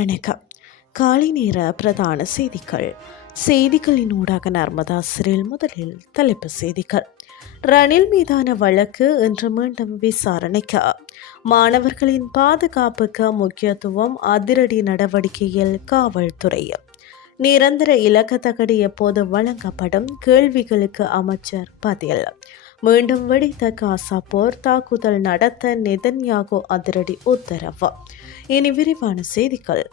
வணக்கம். காலை நேர பிரதான செய்திகள். செய்திகளின் ஊடாக நர்மதா சிறில் முதலில் தலைப்பு செய்திகள். ரணில் மீதான வழக்கு இன்று மீண்டும் விசாரணைக்கு. மாணவர்களின் பாதுகாப்புக்கு முக்கியத்துவம் அதிரடி நடவடிக்கையில் காவல்துறை. நிரந்தர இலக்கத்தகடு எப்போது வழங்கப்படும் கேள்விகளுக்கு அமைச்சர் பதில். மீண்டும் வெடித்த காசா போர் தாக்குதல் நடத்த நெதன்யாகோ அதிரடி உத்தரவு. இனி விரிவான செய்திகள்.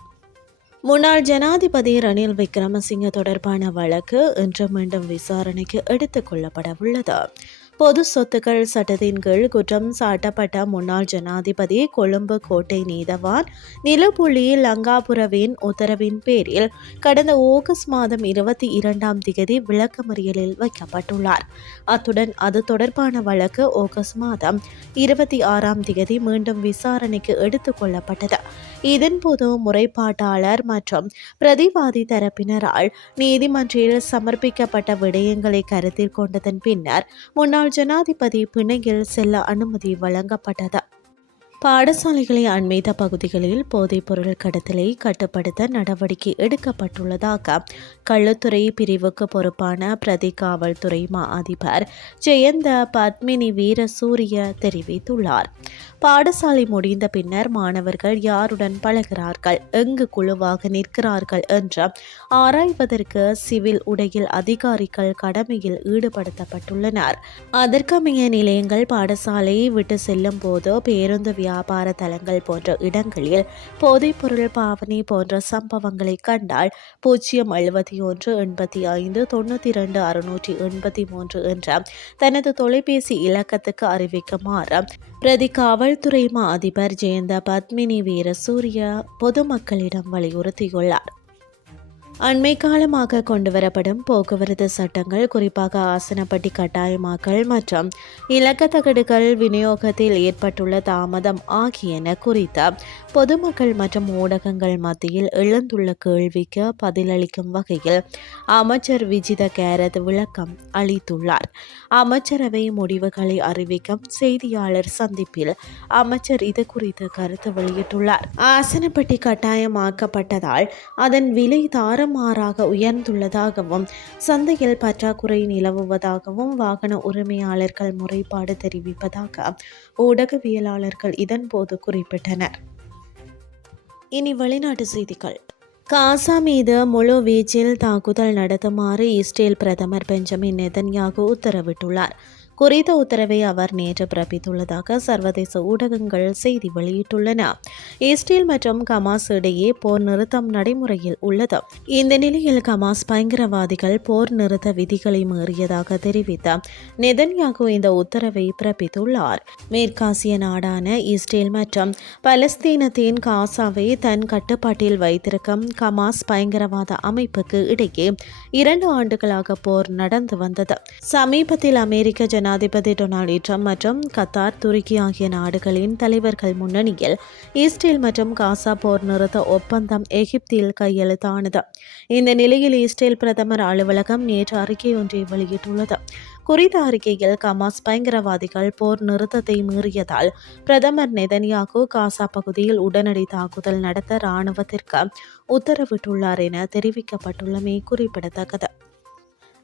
முன்னாள் ஜனாதிபதி ரணில் விக்ரமசிங்க தொடர்பான வழக்கு இன்று மீண்டும் விசாரணைக்கு எடுத்துக் கொள்ளப்பட உள்ளது. பொது சொத்துக்கள் சட்டத்தின் கீழ் குற்றம் சாட்டப்பட்ட முன்னாள் ஜனாதிபதி கொழும்பு கோட்டை நீதவான் நிலப்புள்ளியில் லங்காபுரவின் உத்தரவின் பேரில் கடந்த ஆகஸ்ட் மாதம் இருபத்தி இரண்டாம் திகதி விளக்கமறியலில் வைக்கப்பட்டுள்ளார். அத்துடன் அது தொடர்பான வழக்கு ஆகஸ்ட் மாதம் இருபத்தி ஆறாம் திகதி மீண்டும் விசாரணைக்கு எடுத்துக் கொள்ளப்பட்டது. இதன்போது முறைப்பாட்டாளர் மற்றும் பிரதிவாதி தரப்பினரால் நீதிமன்றில் சமர்ப்பிக்கப்பட்ட விடயங்களை கருத்தில் கொண்டதன் பின்னர் முன்னாள் ஜனாதிபதி பிணையில் செல்ல அனுமதி வழங்கப்பட்டது. பாடசாலைகளை அண்மைத்த பகுதிகளில் போதைப்பொருள் கடத்தலை கட்டுப்படுத்த நடவடிக்கை எடுக்கப்பட்டுள்ளதாக கள்ளுத்துறை பிரிவுக்கு பொறுப்பான பிரதி காவல்துறை மா அதிபர் ஜெயந்த பத்மினி வீரசூரிய தெரிவித்துள்ளார். பாடசாலை முடிந்த பின்னர் மாணவர்கள் யாருடன் பழகிறார்கள்? எங்கு குழுவாக நிற்கிறார்கள்? என்று ஆராய்வதற்கு சிவில் உடையில் அதிகாரிகள் கடமையில் ஈடுபடுத்தப்பட்டுள்ளனர். அதற்கமைய நிலையங்கள் பாடசாலையை விட்டு செல்லும் போது பேருந்து வியாபார தலங்கள் போன்ற இடங்களில் போதைப்பொருள் பாவனை போன்ற சம்பவங்களை கண்டால் பூஜ்ஜியம் எழுபத்தி ஒன்று எண்பத்தி ஐந்து தொண்ணூற்றி இரண்டு அறுநூற்றி எண்பத்தி மூன்று என்ற தனது தொலைபேசி இலக்கத்துக்கு அறிவிக்குமாறு பிரதி காவல்துறை மா அதிபர் ஜெயந்த பத்மினி வீரசூரிய பொதுமக்களிடம் வலியுறுத்தியுள்ளார். அண்மை காலமாக கொண்டுவரப்படும் போக்குவரத்து சட்டங்கள் குறிப்பாக ஆசனப்பட்டி கட்டாயமாக்கல் மற்றும் இலக்கத்தகடுகள் விநியோகத்தில் ஏற்பட்டுள்ள தாமதம் ஆகியன குறித்த பொதுமக்கள் மற்றும் ஊடகங்கள் மத்தியில் எழுந்துள்ள கேள்விக்கு பதிலளிக்கும் வகையில் அமைச்சர் விஜித கேரத் விளக்கம் அளித்துள்ளார். அமைச்சரவை முடிவுகளை அறிவிக்கும் செய்தியாளர் சந்திப்பில் அமைச்சர் இது குறித்து கருத்து வெளியிட்டுள்ளார். ஆசனப்பட்டி கட்டாயமாக்கப்பட்டதால் அதன் விலை தாறுமாறாக உயர்ந்துள்ளதாகவும் சந்தையில் பற்றாக்குறை நிலவுவதாகவும் வாகன உரிமையாளர்கள் முறைப்பாடு தெரிவிப்பதாக ஊடகவியலாளர்கள் இதன்போது குறிப்பிட்டனர். இனி வெளிநாட்டு செய்திகள். காசா மீது முழு வீச்சில் தாக்குதல் நடத்துமாறு இஸ்ரேல் பிரதமர் பெஞ்சமின் நெதன்யாகு உத்தரவிட்டுள்ளார். குறித்த உத்தரவை அவர் நேற்று பிறப்பித்துள்ளதாக சர்வதேச ஊடகங்கள் செய்தி வெளியிட்டுள்ளன. இஸ்ரேல் மற்றும் கமாஸ் இடையே போர் நிறுத்தம் நடைமுறையில் உள்ளது. இந்த நிலையில் கமாஸ் பயங்கரவாதிகள் போர் நிறுத்த விதிகளை மீறியதாக தெரிவித்த நெதன்யாகு இந்த உத்தரவை பிறப்பித்துள்ளார். மேற்காசிய நாடான இஸ்ரேல் மற்றும் பலஸ்தீனத்தின் காசாவை தன் கட்டுப்பாட்டில் வைத்திருக்கும் கமாஸ் பயங்கரவாத அமைப்புக்கு இடையே இரண்டு ஆண்டுகளாக போர் நடந்து வந்தது. சமீபத்தில் அமெரிக்க ஜன ஜனாதிபதி டொனால்டு ட்ரம்ப் மற்றும் கத்தார் துருக்கி ஆகிய நாடுகளின் தலைவர்கள் முன்னணியில் இஸ்ரேல் மற்றும் காசா போர் நிறுத்த ஒப்பந்தம் எகிப்தில் கையெழுத்தானது. இந்த நிலையில் இஸ்ரேல் பிரதமர் அலுவலகம் நேற்று அறிக்கை ஒன்றை வெளியிட்டுள்ளது. குறித்த அறிக்கையில் கமாஸ் பயங்கரவாதிகள் போர் நிறுத்தத்தை மீறியதால் பிரதமர் நெதன்யாகு காசா பகுதியில் உடனடி தாக்குதல் நடத்த இராணுவத்திற்கு உத்தரவிட்டுள்ளார் என தெரிவிக்கப்பட்டுள்ளமை குறிப்பிடத்தக்கது.